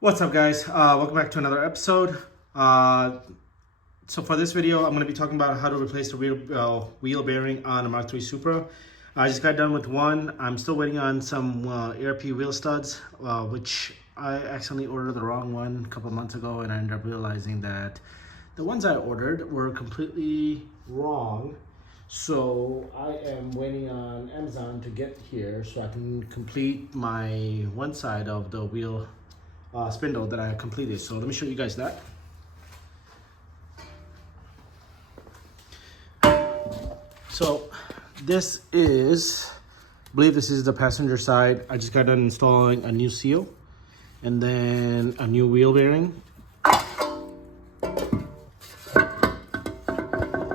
What's up, guys? Welcome back to another episode. So for this video, I'm going to be talking about how to replace the rear wheel bearing on a MK3 Supra. I just got done with one. I'm still waiting on some ARP wheel studs, which I accidentally ordered the wrong one a couple months ago, and I ended up realizing that the ones I ordered were completely wrong. So I am waiting on Amazon to get here so I can complete my one side of the wheel spindle that I completed. So let me show you guys that. So this is, I believe this is the passenger side. I just got done installing a new seal and then a new wheel bearing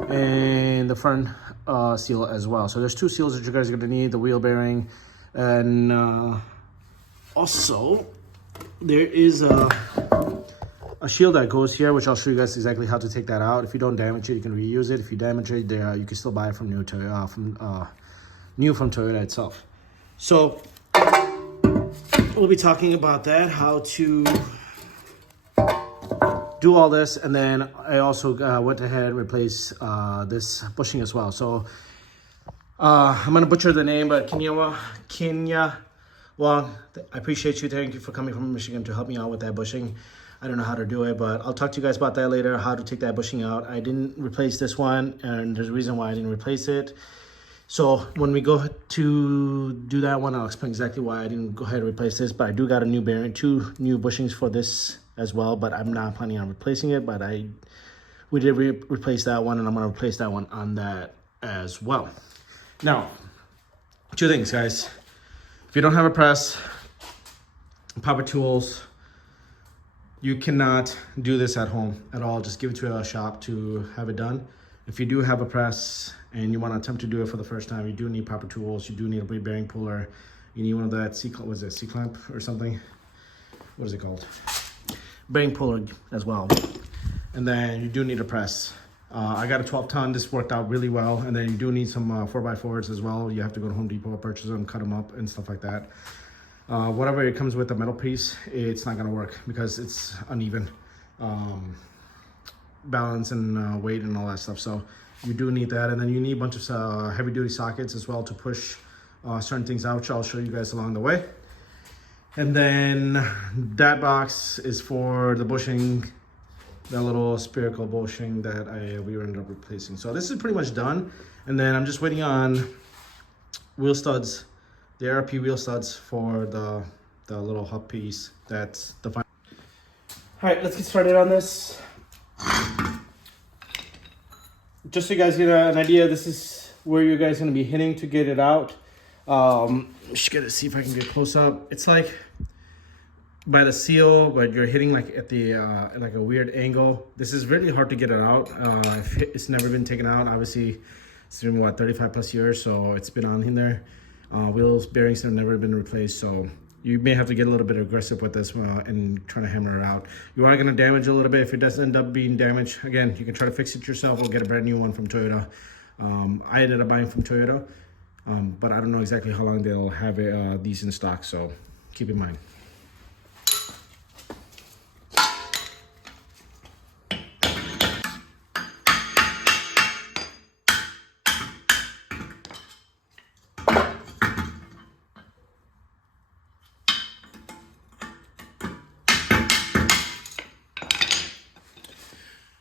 and the front seal as well. So there's two seals that you guys are going to need, the wheel bearing, and also there is a shield that goes here, which I'll show you guys exactly how to take that out. If you don't damage it, you can reuse it. If you damage it, you can still buy it from new from Toyota itself. So we'll be talking about that, how to do all this, and then I also went ahead and replaced this bushing as well. So I'm gonna butcher the name, but Kenya. Well, I appreciate you. Thank you for coming from Michigan to help me out with that bushing. I don't know how to do it, but I'll talk to you guys about that later, how to take that bushing out. I didn't replace this one, and there's a reason why I didn't replace it. So when we go to do that one, I'll explain exactly why I didn't go ahead and replace this, but I do got a new bearing, two new bushings for this as well, but I'm not planning on replacing it, but we did replace that one, and I'm gonna replace that one on that as well. Now, two things, guys. If you don't have a press, power tools, you cannot do this at home at all. Just give it to a shop to have it done. If you do have a press and you want to attempt to do it for the first time, you do need proper tools. You do need a bearing puller. You need one of that C-clamp or something? What is it called? Bearing puller as well. And then you do need a press. I got a 12-ton. This worked out really well. And then you do need some 4x4s as well. You have to go to Home Depot, purchase them, cut them up, and stuff like that. Whatever it comes with the metal piece, it's not going to work because it's uneven balance and weight and all that stuff. So you do need that. And then you need a bunch of heavy-duty sockets as well to push certain things out, which I'll show you guys along the way. And then that box is for the bushing, that little spherical bushing that we ended up replacing. So this is pretty much done. And then I'm just waiting on wheel studs, the ARP wheel studs for the little hub piece. That's the final. All right, let's get started on this. Just so you guys get an idea, this is where you guys are gonna be hitting to get it out. Just gotta see if I can get close up. It's like by the seal, but you're hitting like at the like a weird angle. This is really hard to get it out. It's never been taken out. Obviously, it's been what, 35 plus years, so it's been on in there. Wheels, bearings have never been replaced, so you may have to get a little bit aggressive with this and trying to hammer it out. You are going to damage a little bit. If it does end up being damaged, again, you can try to fix it yourself or get a brand new one from Toyota. I ended up buying from Toyota, but I don't know exactly how long they'll have these in stock, so keep in mind.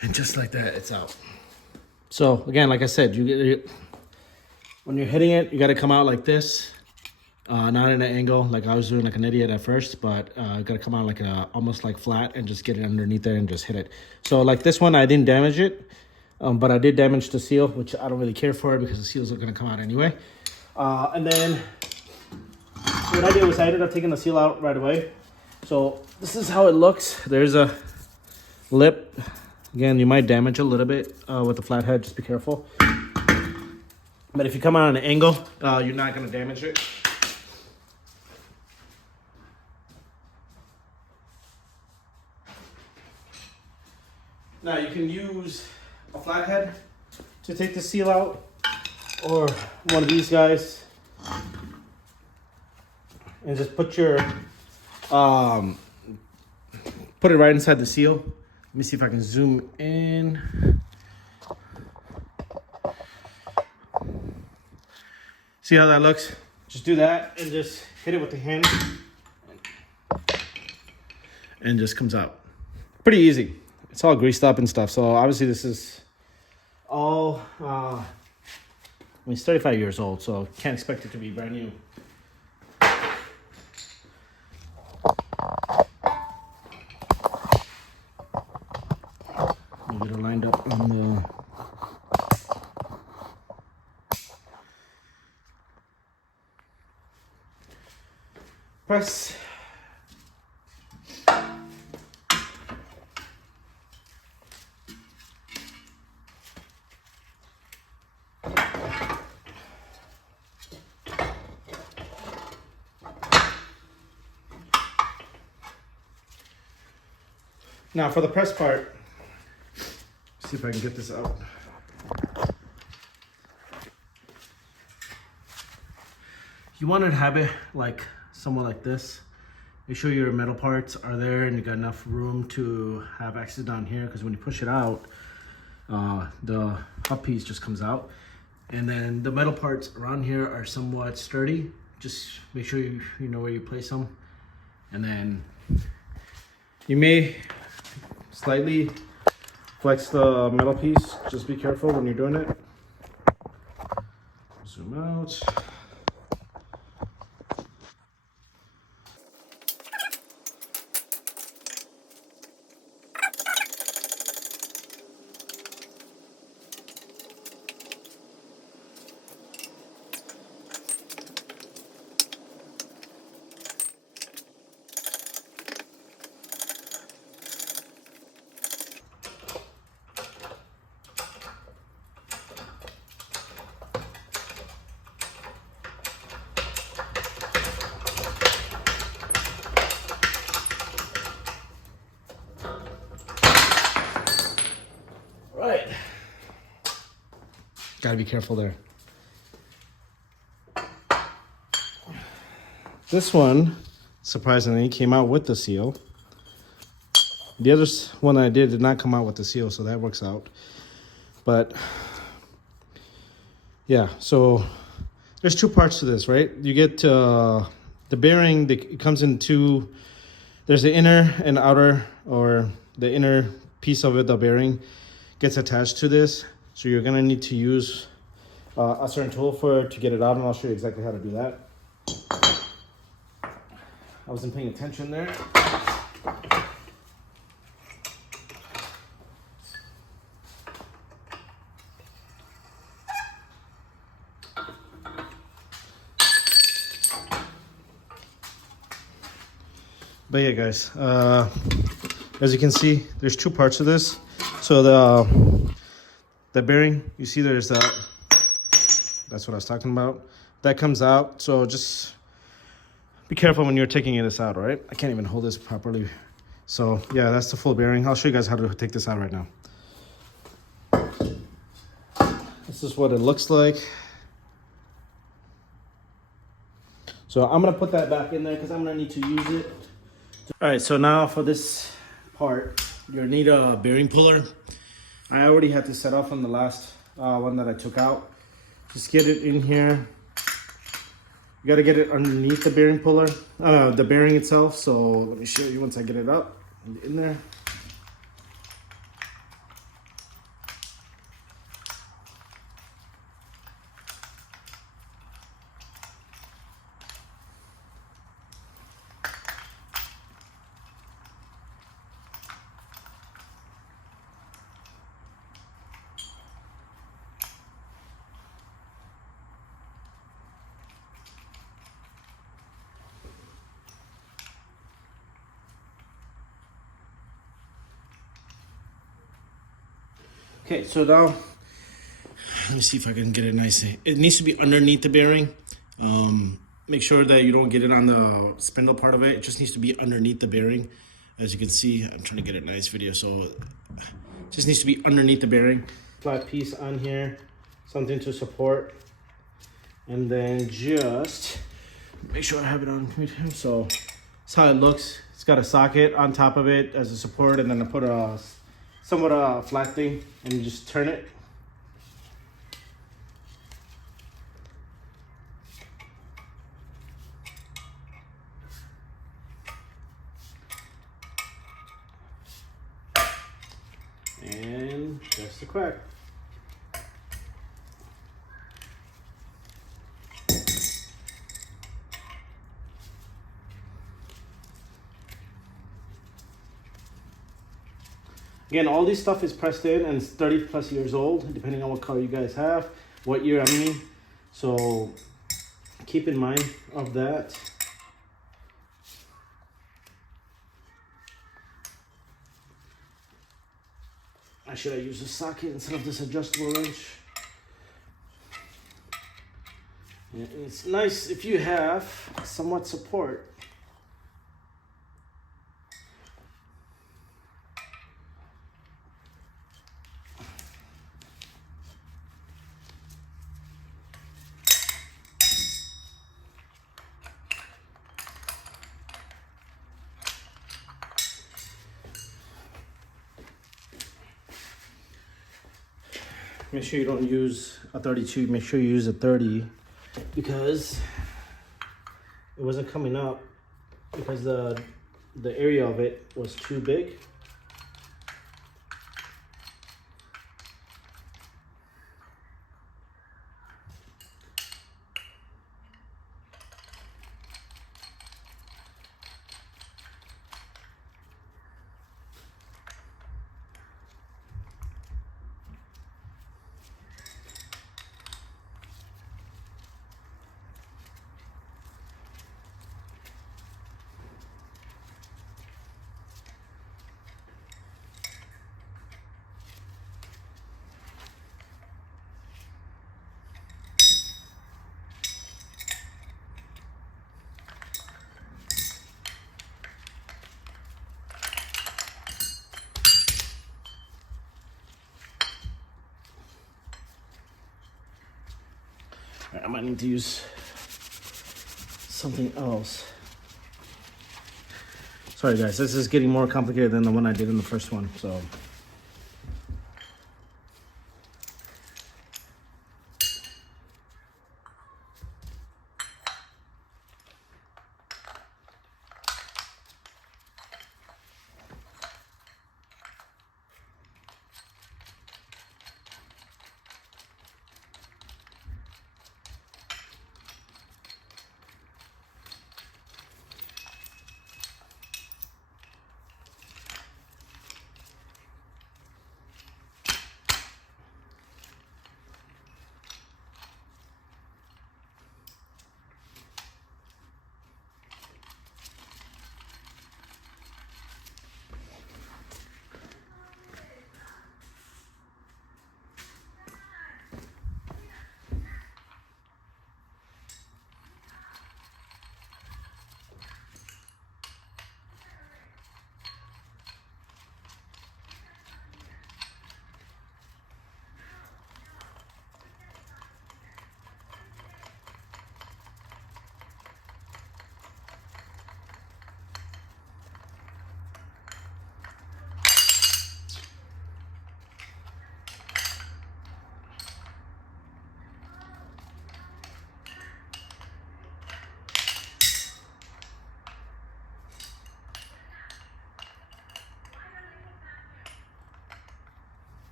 And just like that, it's out. So again, like I said, when you're hitting it, you got to come out like this, not in an angle like I was doing like an idiot at first, but you got to come out like almost like flat and just get it underneath there and just hit it. So like this one, I didn't damage it, but I did damage the seal, which I don't really care for because the seals are going to come out anyway. And then what I did was I ended up taking the seal out right away. So this is how it looks. There's a lip. Again, you might damage a little bit with the flathead, just be careful. But if you come out on an angle, you're not gonna damage it. Now you can use a flathead to take the seal out, or one of these guys, and just put your put it right inside the seal. Let me see if I can zoom in. See how that looks? Just do that and just hit it with the hand. And just comes out. Pretty easy. It's all greased up and stuff. So obviously this is all, it's 35 years old, so can't expect it to be brand new. Get it lined up on the press. Now for the press part, see if I can get this out. You want to have it like somewhat like this. Make sure your metal parts are there and you got enough room to have access down here, because when you push it out, the hub piece just comes out. And then the metal parts around here are somewhat sturdy. Just make sure you know where you place them. And then you may slightly flex the metal piece. Just be careful when you're doing it. Zoom out. Right. Gotta be careful there. This one, surprisingly, came out with the seal. The other one I did not come out with the seal, so that works out. But yeah, so there's two parts to this, right? You get the bearing, it comes in two. There's the inner and outer, or the inner piece of it, the bearing gets attached to this. So you're gonna need to use a certain tool to get it out, and I'll show you exactly how to do that. I wasn't paying attention there. But yeah, guys, as you can see, there's two parts to this. So the bearing, you see there's that, that's what I was talking about. That comes out, so just be careful when you're taking this out, right? I can't even hold this properly. So yeah, that's the full bearing. I'll show you guys how to take this out right now. This is what it looks like. So I'm gonna put that back in there because I'm gonna need to use it. All right, so now for this part, you'll need a bearing puller. I already had to set off on the last one that I took out. Just get it in here. You gotta get it underneath the bearing puller, the bearing itself. So let me show you once I get it up and in there. Okay, so now, let me see if I can get it nice. It needs to be underneath the bearing. Make sure that you don't get it on the spindle part of it. It just needs to be underneath the bearing. As you can see, I'm trying to get a nice video, so it just needs to be underneath the bearing. Flat piece on here, something to support. And then just make sure I have it on right here. So that's how it looks. It's got a socket on top of it as a support, and then I put a somewhat a flat thing, and you just turn it. And that's the crack. Again, all this stuff is pressed in and it's 30 plus years old, depending on what car you guys have, what year I mean. So keep in mind of that. Should I use a socket instead of this adjustable wrench? Yeah, it's nice if you have somewhat support. Make sure you don't use a 32, make sure you use a 30, because it wasn't coming up because the area of it was too big. I might need to use something else. Sorry guys, this is getting more complicated than the one I did in the first one, so.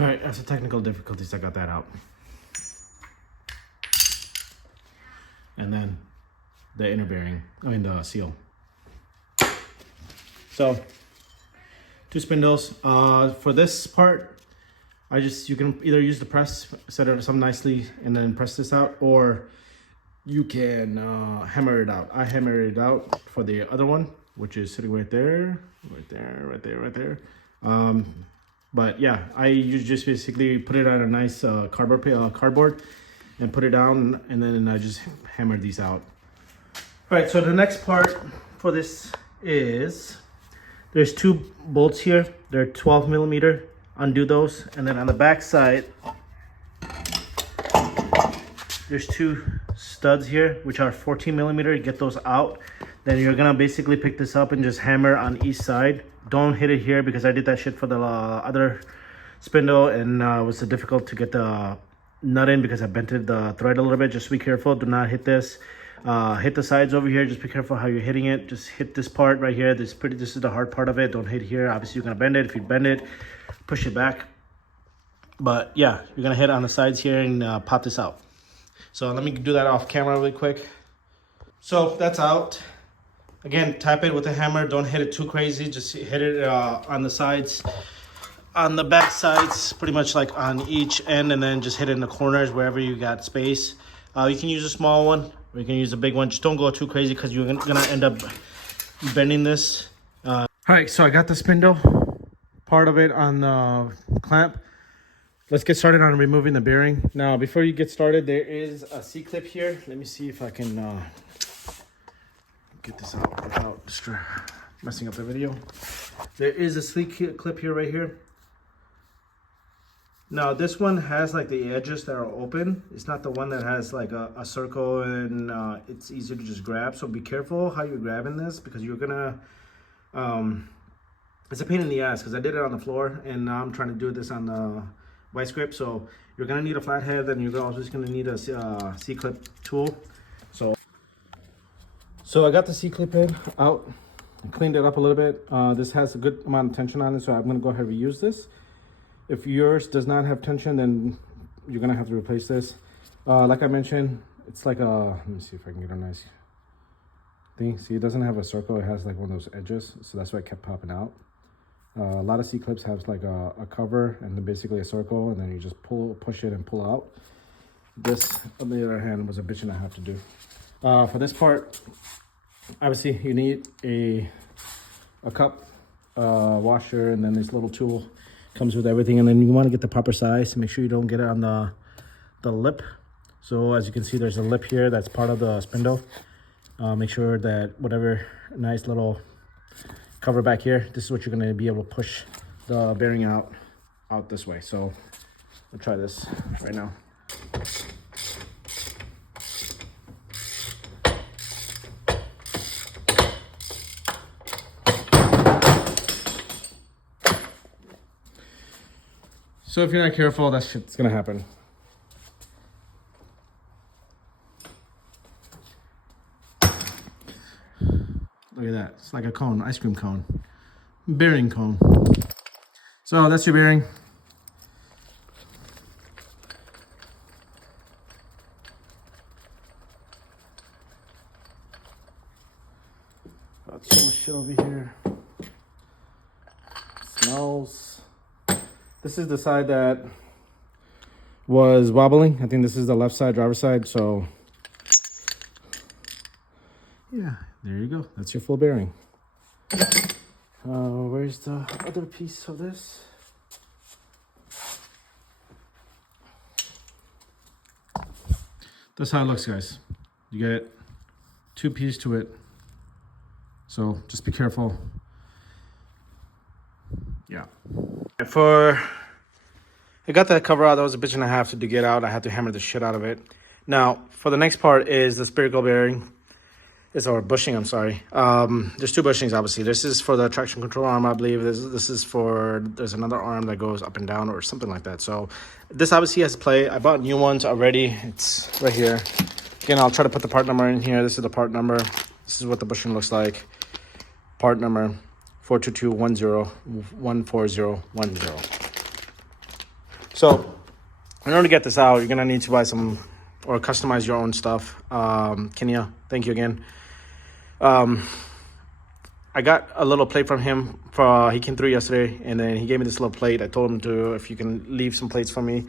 All right, after technical difficulties, I got that out. And then the inner bearing, the seal. So, 2 spindles. For this part, you can either use the press, set it up nicely, and then press this out, or you can hammer it out. I hammer it out for the other one, which is sitting right there, right there. But yeah, you just basically put it on a nice cardboard and put it down, and then I just hammer these out. All right, so the next part for this is, there's 2 bolts here. They're 12 millimeter. Undo those, and then on the back side, there's two studs here, which are 14 millimeter. You get those out. Then you're gonna basically pick this up and just hammer on each side. Don't hit it here because I did that shit for the other spindle, and it was difficult to get the nut in because I bented the thread a little bit. Just be careful. Do not hit this. Hit the sides over here. Just be careful how you're hitting it. Just hit this part right here. This is the hard part of it. Don't hit here. Obviously, you're gonna bend it. If you bend it, push it back. But yeah, you're gonna hit on the sides here and pop this out. So let me do that off camera really quick. So that's out. Again, tap it with a hammer. Don't hit it too crazy. Just hit it on the sides, on the back sides, pretty much like on each end, and then just hit it in the corners wherever you got space. You can use a small one, or you can use a big one. Just don't go too crazy because you're gonna end up bending this. All right, so I got the spindle part of it on the clamp. Let's get started on removing the bearing. Now, before you get started, there is a C-clip here. Let me see if I can get this out without messing up the video. There is a C-clip here, right here. Now, this one has like the edges that are open. It's not the one that has like a circle and it's easy to just grab. So be careful how you're grabbing this because you're gonna, it's a pain in the ass because I did it on the floor and now I'm trying to do this on the vice grip. So you're gonna need a flathead and you're also just gonna need a C-clip tool. So I got the C-clip in out, I cleaned it up a little bit. This has a good amount of tension on it, so I'm gonna go ahead and reuse this. If yours does not have tension, then you're gonna have to replace this. Like I mentioned, it's like a, let me see if I can get a nice thing. See, it doesn't have a circle, it has like one of those edges, so that's why it kept popping out. A lot of C-clips have like a cover and then basically a circle, and then you just push it and pull out. This, on the other hand, was a bitch and a half to do. For this part, obviously you need a cup, washer, and then this little tool comes with everything. And then you want to get the proper size. Make sure you don't get it on the lip. So as you can see, there's a lip here that's part of the spindle. Make sure that whatever nice little cover back here, this is what you're going to be able to push the bearing out this way. So I'll try this right now. So if you're not careful, that shit's gonna happen. Look at that, it's like a cone, ice cream cone. Bearing cone. So that's your bearing. Got so much shit over here. It smells. This is the side that was wobbling. I think this is the left side, driver's side. So yeah, there you go. That's your full bearing. Where's the other piece of this? That's how it looks, guys. You get two pieces to it. So just be careful. Yeah. I got that cover out. That was a bitch and a half to get out. I had to hammer the shit out of it. Now, for the next part is the spherical bearing. Or bushing, I'm sorry. There's two bushings, obviously. This is for the traction control arm, I believe. This is for, there's another arm that goes up and down or something like that. So this obviously has to play. I bought new ones already. It's right here. Again, I'll try to put the part number in here. This is the part number. This is what the bushing looks like. Part number 42210141010. So in order to get this out, you're gonna need to buy some or customize your own stuff. Kenya, thank you again. I got a little plate from him. He came through yesterday, and then he gave me this little plate. I told him to, if you can leave some plates for me.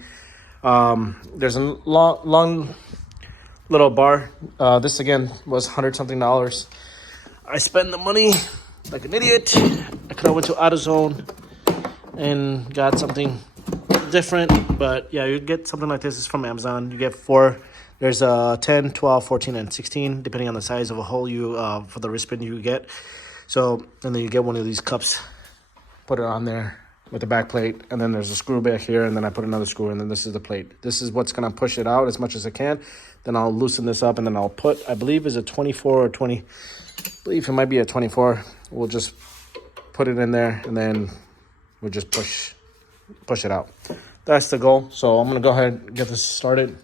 There's a long little bar. This again was $100-something. I spent the money like an idiot. I could have went to AutoZone and got something different, but yeah, you get something like this. It's from Amazon. You get 4. There's 10, 12, 14, and 16, depending on the size of a hole you for the wristband you get. So, and then you get one of these cups put it on there with the back plate, and then there's a screw back here, and then I put another screw, and then this is the plate. This is what's gonna push it out as much as I can. Then I'll loosen this up, and then I'll put, I believe is a 24 or 20, I believe it might be a 24. We'll just put it in there, and then we'll just push it out. That's the goal. So I'm gonna go ahead and get this started.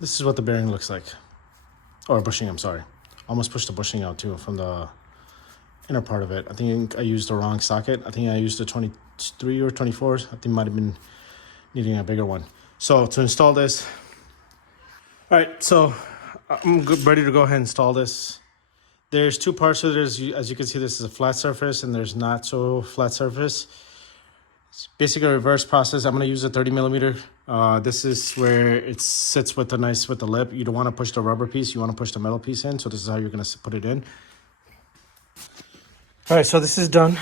This is what the bearing looks like. Or bushing, I'm sorry. Almost pushed the bushing out too from the inner part of it. I think I used the wrong socket. I think I used a 23 or 24. I think might have been needing a bigger one. So to install this, all right, so I'm ready to go ahead and install this. There's two parts to this. As you can see, this is a flat surface and there's not so flat surface. It's basically a reverse process. I'm going to use a 30 millimeter. This is where it sits with the lip. You don't want to push the rubber piece. You want to push the metal piece in. So this is how you're going to put it in. All right, so this is done.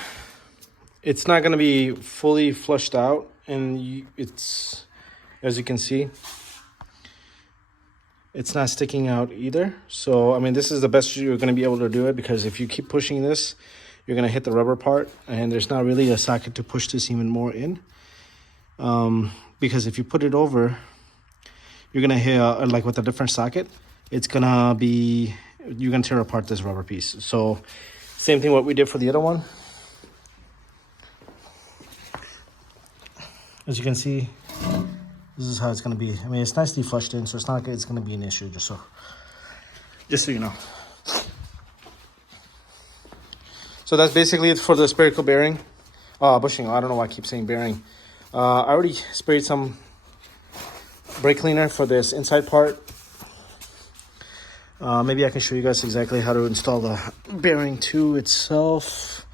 It's not going to be fully flushed out. And it's, as you can see, it's not sticking out either. So, I mean, this is the best you're going to be able to do it, because if you keep pushing this, you're going to hit the rubber part, and there's not really a socket to push this even more in. Because if you put it over, you're going to hit, like with a different socket, it's going to be, you're going to tear apart this rubber piece. So same thing what we did for the other one. As you can see, this is how it's going to be. I mean, it's nicely flushed in, so it's not like it's going to be an issue, just so you know. So that's basically it for the spherical bearing. Bushing, I don't know why I keep saying bearing. I already sprayed some brake cleaner for this inside part. Maybe I can show you guys exactly how to install the bearing to itself.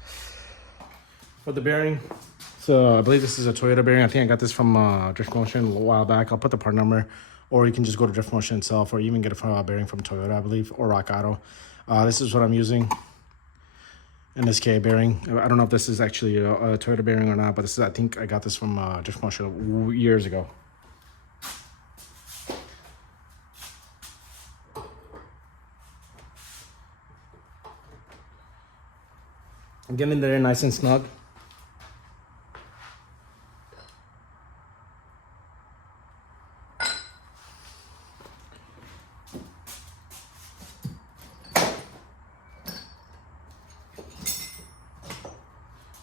For the bearing, so I believe this is a Toyota bearing. I think I got this from Driftmotion a while back. I'll put the part number, or you can just go to Driftmotion itself, or even get a bearing from Toyota, I believe, or Rock Auto. This is what I'm using. NSK bearing. I don't know if this is actually a Toyota bearing or not, but this is, I think I got this from Driftmotion years ago. I'm getting there nice and snug.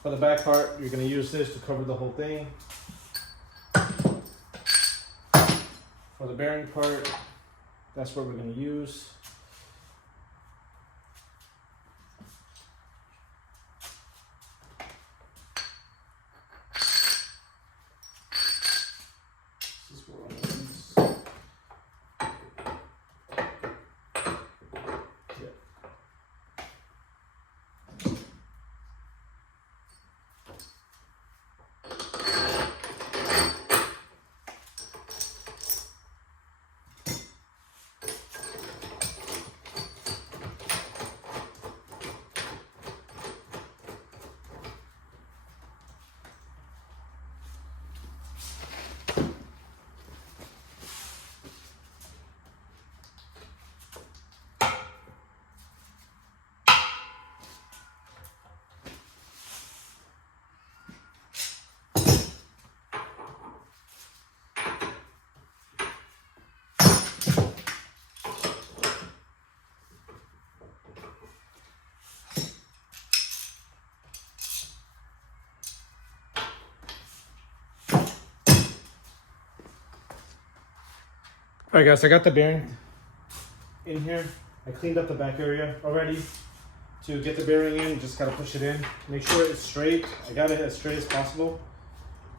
For the back part, you're going to use this to cover the whole thing. For the bearing part, that's what we're going to use. This is what we're going to use. All right, guys, I got the bearing in here. I cleaned up the back area already. To get the bearing in, just gotta push it in. Make sure it's straight. I got it as straight as possible.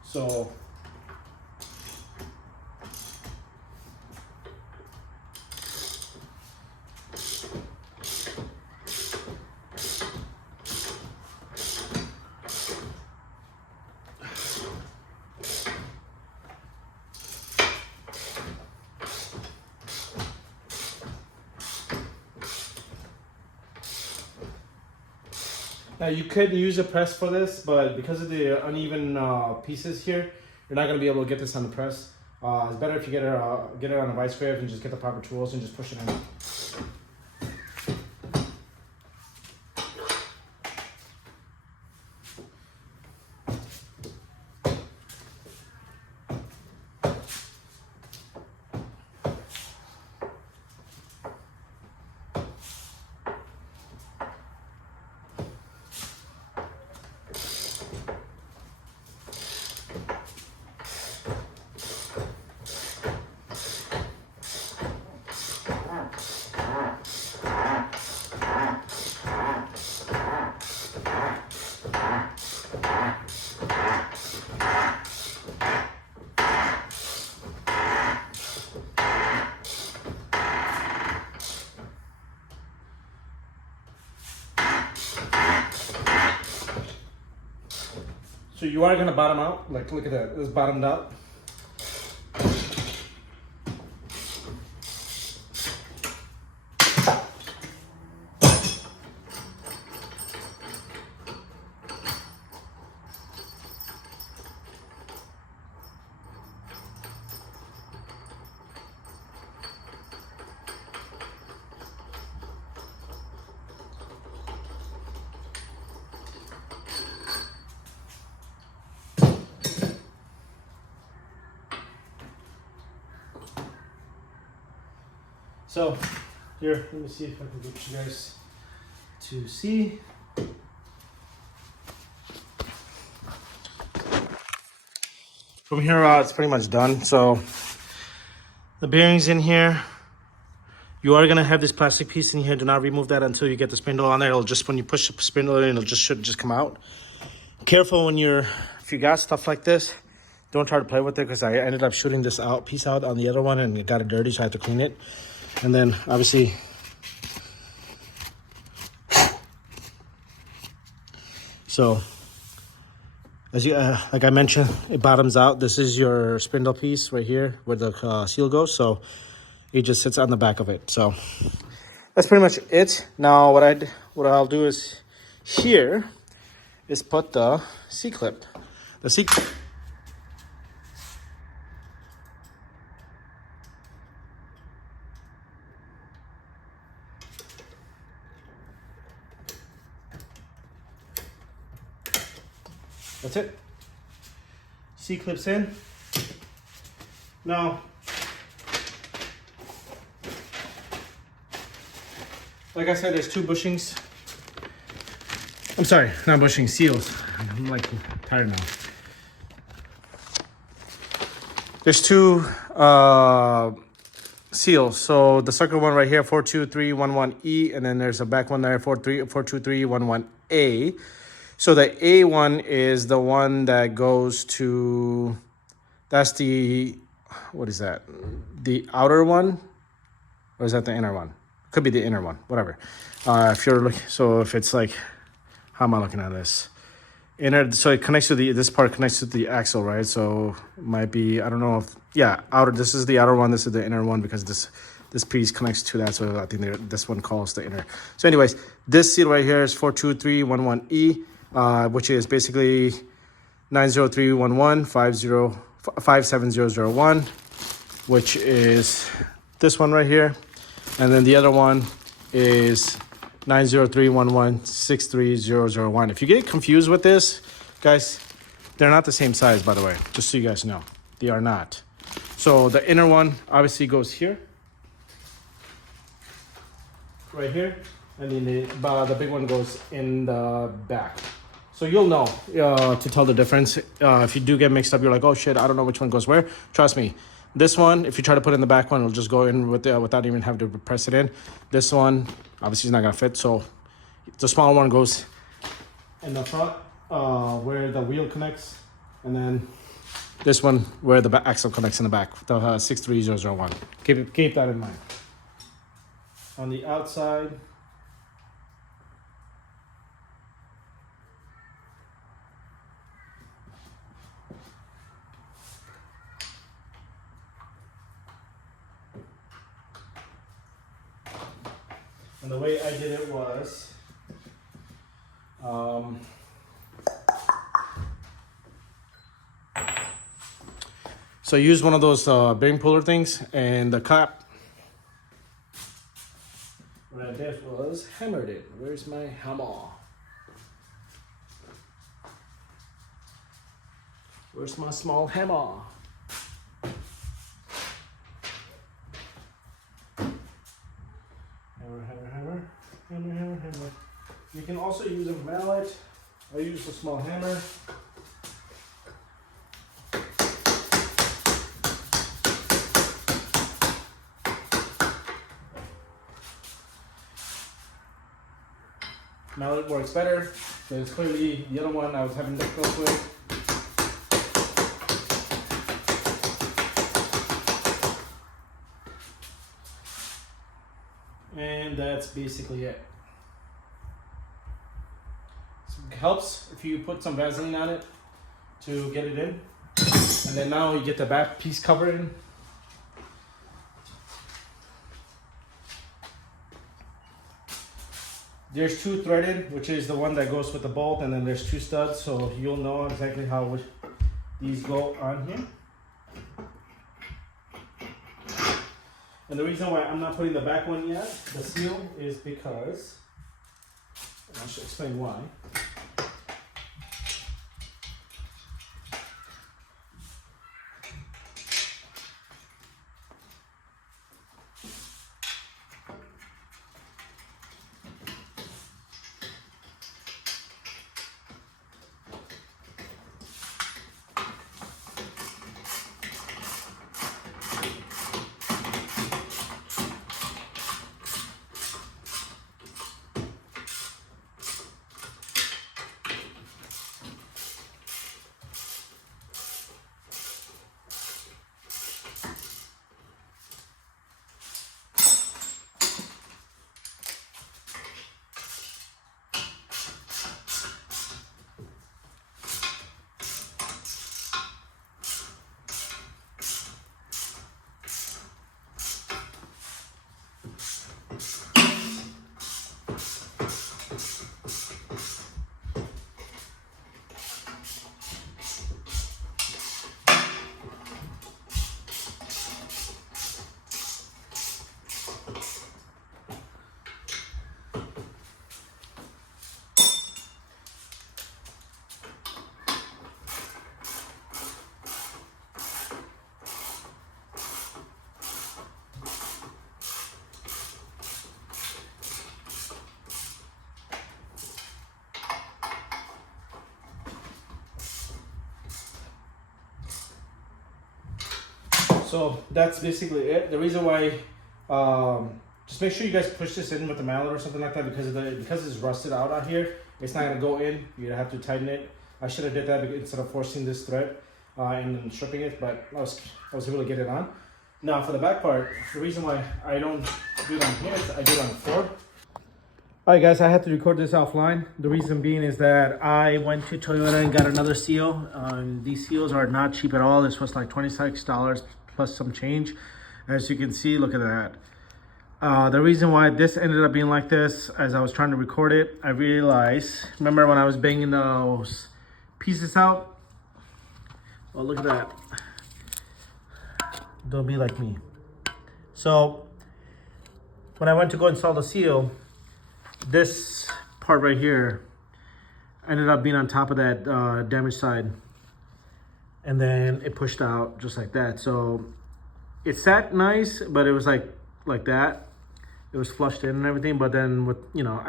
So now you could use a press for this, but because of the uneven pieces here, you're not gonna be able to get this on the press. It's better if you get it on a vice grip and just get the proper tools and just push it in. So you are gonna bottom out, like look at that, it's bottomed out. So here, let me see if I can get you guys to see. From here out, it's pretty much done. So the bearings in here, you are gonna have this plastic piece in here. Do not remove that until you get the spindle on there. It'll just, when you push the spindle in, it'll just should just come out. Careful when if you got stuff like this, don't try to play with it, because I ended up shooting this piece out on the other one and it got it dirty, so I had to clean it. And then obviously, so as you like I mentioned, it bottoms out. This is your spindle piece right here where the seal goes, so it just sits on the back of it. So that's pretty much it. Now what I'll do is here is put the C-clip. The C. That's it. C-clips in. Now, like I said, there's two bushings. I'm sorry, not bushings, seals. I'm like tired now. There's two seals. So the circle one right here, 42311E, and then there's a back one there, 42311A. So the A one is the one that goes to, that's the, what is that? The outer one? Or is that the inner one? Could be the inner one, whatever. If you're looking, so if it's like, how am I looking at this? Inner, so it connects to this part connects to the axle, right? So it might be, I don't know if, yeah, outer, this is the outer one, this is the inner one, because this piece connects to that, so I think this one calls the inner. So anyways, this seal right here is 42311E. Which is basically 9031150570001, which is this one right here, and then the other one is 90311630001. If you get confused with this, guys, they're not the same size, by the way, just so you guys know. They are not. So the inner one obviously goes here, right here, and then the big one goes in the back. So you'll know to tell the difference. If you do get mixed up, you're like, oh shit, I don't know which one goes where. Trust me, This one, if you try to put it in the back one, it'll just go in with without even having to press it in. This one, obviously, is not gonna fit. So the small one goes in the front where the wheel connects, and then this one where the axle connects in the back. The 63001. Keep that in mind. On the outside, and the way I did it was, so I used one of those bearing puller things, and the cap. What I did was hammered it. Where's my hammer? Where's my small hammer? Hammer. You can also use a mallet. I use a small hammer. Mallet works better because clearly the other one I was having difficulty with. And that's basically it. So it helps if you put some Vaseline on it to get it in. And then now you get the back piece covered in. There's two threaded, which is the one that goes with the bolt, and then there's two studs, so you'll know exactly how these go on here. And the reason why I'm not putting the back one yet, the seal, is because, and I should explain why. So that's basically it. The reason why, just make sure you guys push this in with the mallet or something like that, because it's rusted out here, it's not gonna go in. You have to tighten it. I should have did that instead of forcing this thread and then stripping it, but I was able to get it on. Now for the back part, the reason why I don't do it on here is I do it on the floor. All right, guys, I had to record this offline. The reason being is that I went to Toyota and got another seal. These seals are not cheap at all. This was like $26 plus some change. As you can see, look at that. The reason why this ended up being like this, as I was trying to record it, I realized, remember when I was banging those pieces out? Well, look at that. Don't be like me. So when I went to go install the seal, this part right here ended up being on top of that damaged side, and then it pushed out just like that. So it sat nice, but it was like that. It was flushed in and everything, but then with, you know,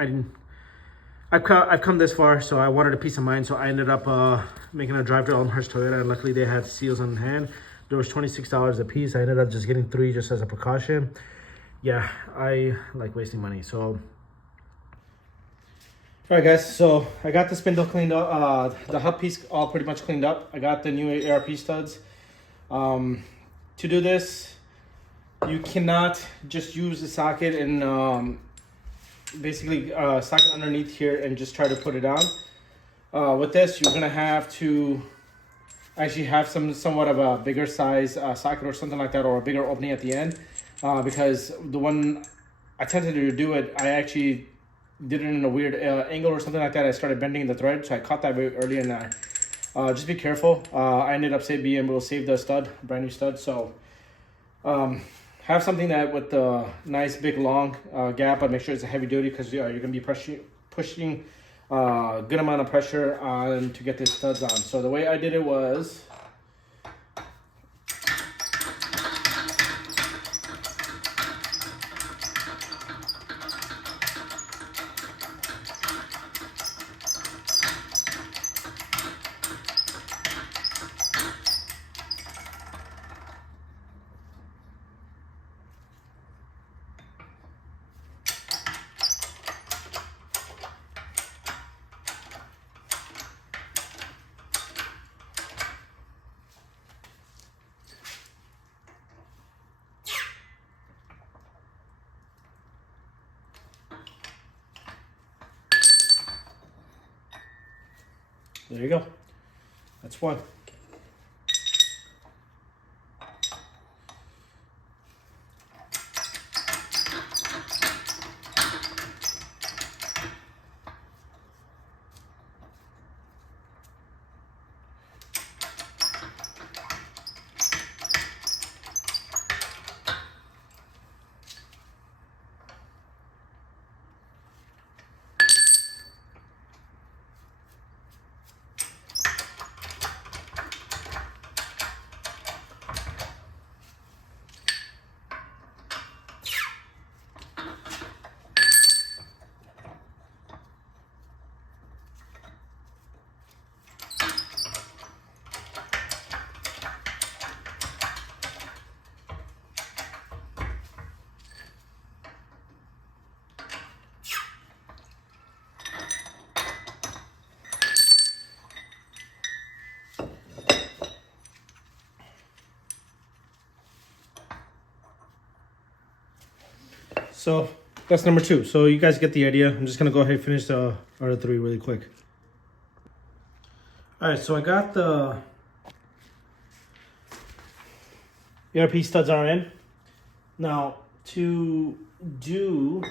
I've come this far, so I wanted a peace of mind. So I ended up making a drive to Elmhurst Toyota, and luckily they had seals on hand. There was $26 a piece. I ended up just getting 3 just as a precaution. Yeah, I like wasting money. So, all right, guys. So I got the spindle cleaned up. The hub piece all pretty much cleaned up. I got the new ARP studs. To do this, you cannot just use the socket and basically socket underneath here and just try to put it on. With this, you're gonna have to actually have somewhat of a bigger size socket or something like that, or a bigger opening at the end, because the one I tended to do it, I actually did it in a weird angle or something like that. I started bending the thread, so I caught that very early, and just be careful. I ended up being able to save the stud, brand new stud. So have something that with the nice big long gap, but make sure it's a heavy duty, because you're gonna be pushing a good amount of pressure on to get these studs on. So the way I did it was, there you go. That's one. So that's number 2. So you guys get the idea. I'm just gonna go ahead and finish the other 3 really quick. All right, so I got the ARP studs are in. Now to do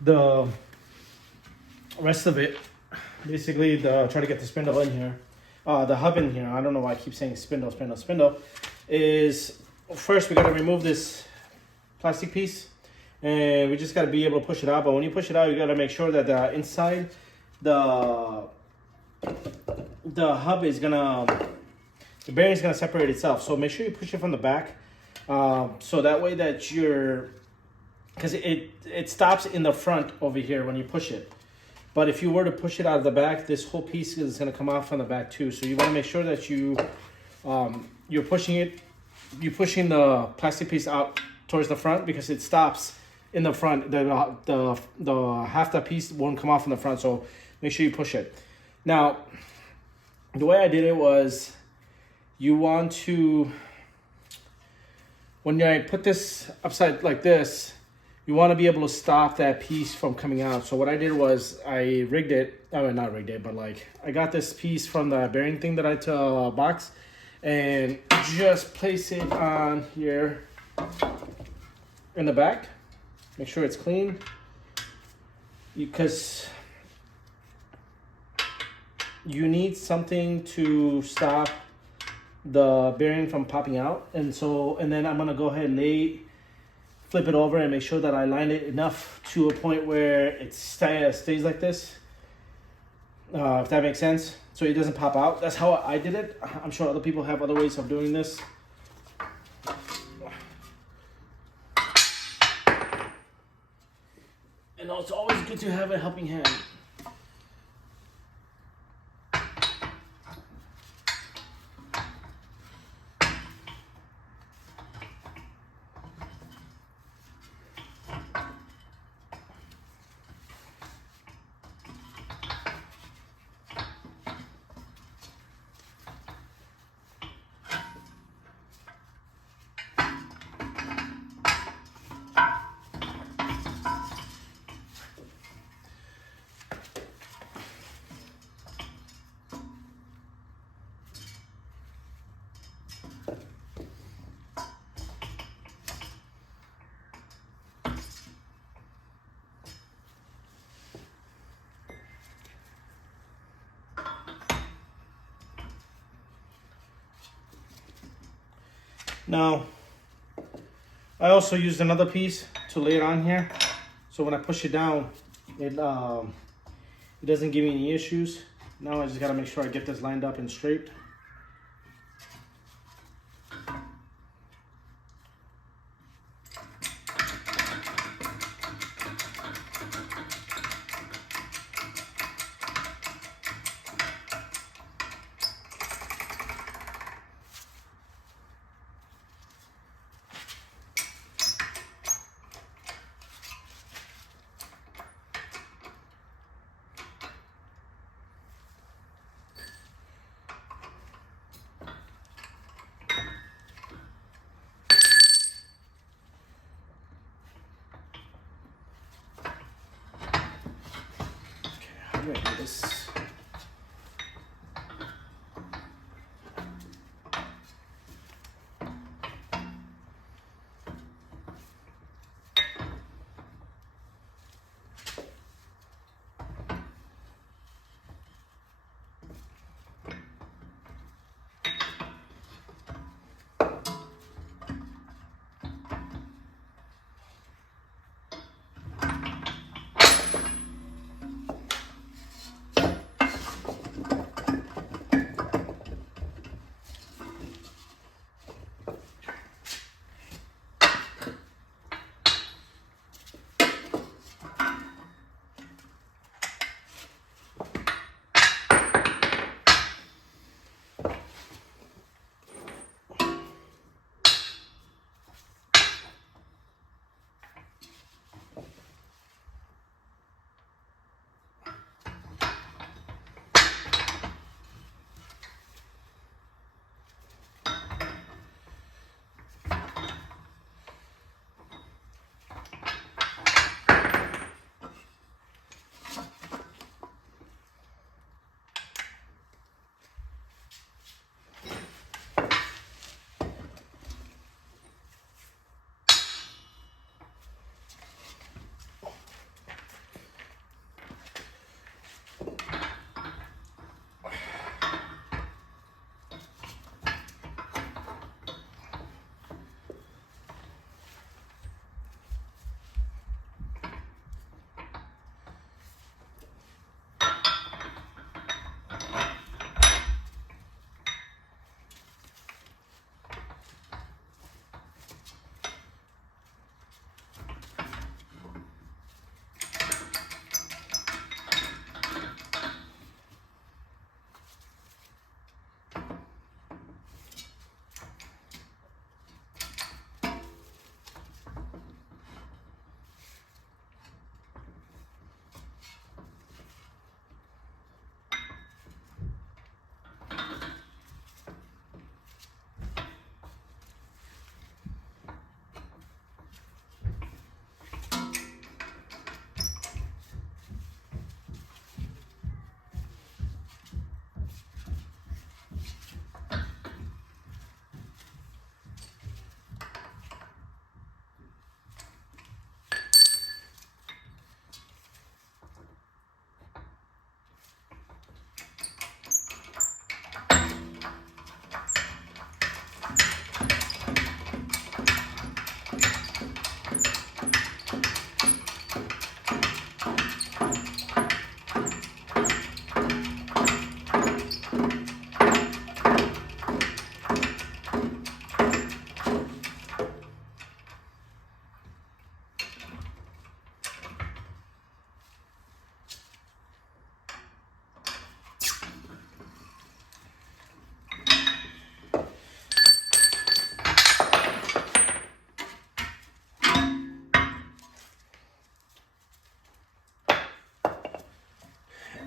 the rest of it, basically try to get the spindle in here, the hub in here. I don't know why I keep saying spindle. Is first we gotta remove this plastic piece, and we just got to be able to push it out. But when you push it out, you got to make sure that the inside the hub is gonna, the bearing is gonna separate itself. So make sure you push it from the back, so that way that you're, because it stops in the front over here when you push it. But if you were to push it out of the back, this whole piece is gonna come off from the back too. So you want to make sure that you're pushing the plastic piece out towards the front, because it stops in the front. The half that piece won't come off in the front, so make sure you push it. Now, the way I did it was, you want to, when I put this upside like this, you want to be able to stop that piece from coming out. So what I did was I rigged it, I mean not rigged it, but like I got this piece from the bearing thing that I box, and just place it on here in the back. Make sure it's clean, because you need something to stop the bearing from popping out. And then I'm gonna go ahead and flip it over and make sure that I line it enough to a point where it stays like this, if that makes sense, so it doesn't pop out. That's how I did it. I'm sure other people have other ways of doing this. And it's always good to have a helping hand. Now, I also used another piece to lay it on here. So when I push it down, it doesn't give me any issues. Now I just gotta make sure I get this lined up and straight. This.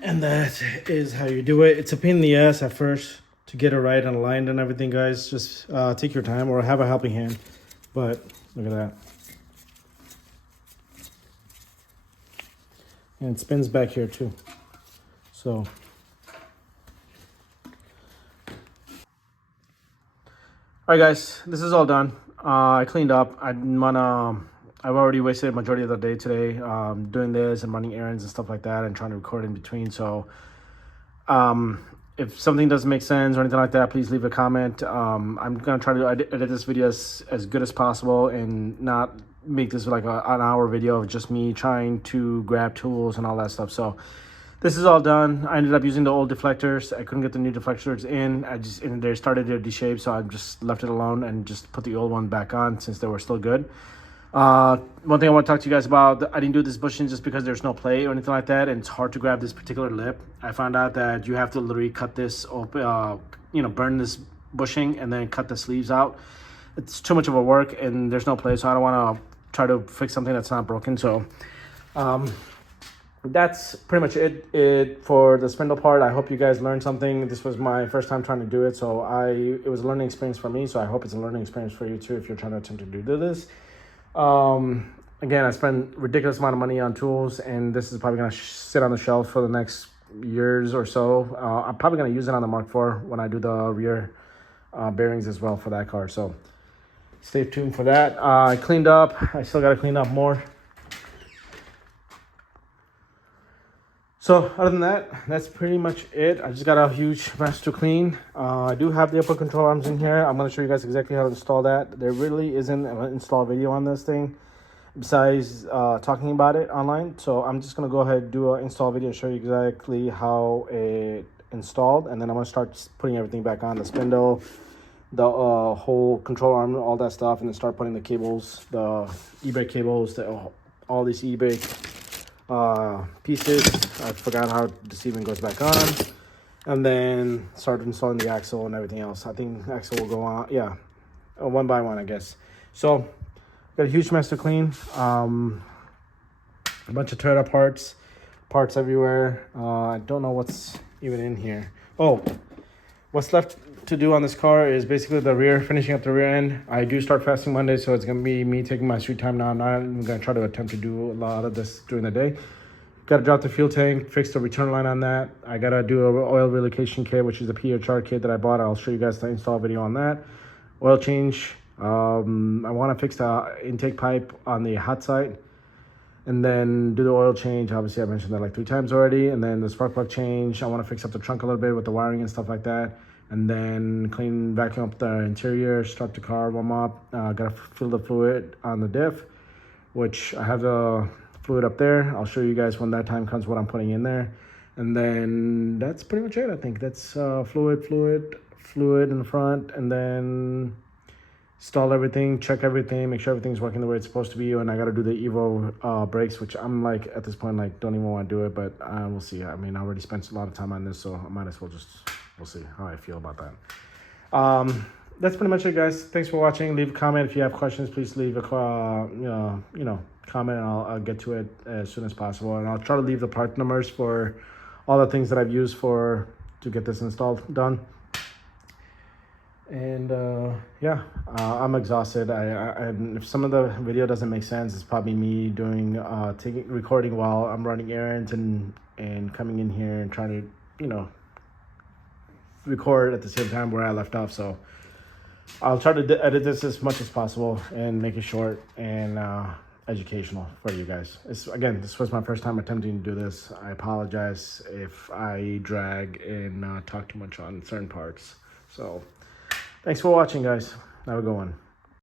And that is how you do it. It's a pain in the ass at first to get it right and aligned and everything, guys. Just take your time or have a helping hand. But look at that. And it spins back here too. So. All right, guys, this is all done. I cleaned up. I've already wasted a majority of the day today doing this and running errands and stuff like that and trying to record in between. So if something doesn't make sense or anything like that, please leave a comment. I'm gonna try to edit this video as good as possible and not make this like an hour video of just me trying to grab tools and all that stuff. So this is all done. I ended up using the old deflectors. I couldn't get the new deflectors in. And they started to deshape, so I just left it alone and just put the old one back on since they were still good. One thing I want to talk to you guys about, I didn't do this bushing just because there's no plate or anything like that, and it's hard to grab this particular lip. I found out that you have to literally cut this open, burn this bushing and then cut the sleeves out. It's too much of a work, and there's no plate, so I don't want to try to fix something that's not broken. So that's pretty much it for the spindle part. I hope you guys learned something. This was my first time trying to do it, so it was a learning experience for me, so I hope it's a learning experience for you too if you're trying to attempt to do this. Again, I spent ridiculous amount of money on tools, and this is probably going to sit on the shelf for the next years or so. I'm probably going to use it on the Mark IV when I do the rear bearings as well for that car, so stay tuned for that. I cleaned up. I still got to clean up more. So other than that, that's pretty much it. I just got a huge mess to clean. I do have the upper control arms in here. I'm going to show you guys exactly how to install that. There really isn't an install video on this thing besides talking about it online. So I'm just going to go ahead and do an install video and show you exactly how it installed. And then I'm going to start putting everything back on, the spindle, the whole control arm, all that stuff. And then start putting the cables, the e-brake cables, all these e-brake pieces. I forgot how this even goes back on, and then start installing the axle and everything else. I think the axle will go on, yeah, one by one, I guess. So got a huge mess to clean. A bunch of Toyota parts everywhere. I don't know what's even in here. Oh, what's left to do on this car is basically the rear, finishing up the rear end. I do start fasting Monday, so it's gonna be me taking my sweet time now. I'm not even gonna try to attempt to do a lot of this during the day. Gotta drop the fuel tank, fix the return line on that. I gotta do an oil relocation kit, which is a PHR kit that I bought. I'll show you guys the install video on that. Oil change. I want to fix the intake pipe on the hot side, and then do the oil change. Obviously, I mentioned that like 3 times already. And then the spark plug change. I want to fix up the trunk a little bit with the wiring and stuff like that. And then vacuum up the interior, start the car, warm up. Gotta fill the fluid on the diff, which I have the fluid up there. I'll show you guys when that time comes what I'm putting in there. And then that's pretty much it. I think that's fluid in the front, and then install everything, check everything, make sure everything's working the way it's supposed to be. And I got to do the Evo brakes, which I'm like at this point like don't even want to do it, but we'll see. I mean, I already spent a lot of time on this, so I might as well we'll see how I feel about that. That's pretty much it, guys. Thanks for watching. Leave a comment if you have questions. Please leave a comment, and I'll get to it as soon as possible. And I'll try to leave the part numbers for all the things that I've used to get this installed done. And yeah, I'm exhausted. And if some of the video doesn't make sense, it's probably me recording while I'm running errands and coming in here and trying to record at the same time where I left off. So I'll try to edit this as much as possible and make it short and educational for you guys. Again, this was my first time attempting to do this. I apologize if I drag and talk too much on certain parts. So thanks for watching, guys. Have a good one.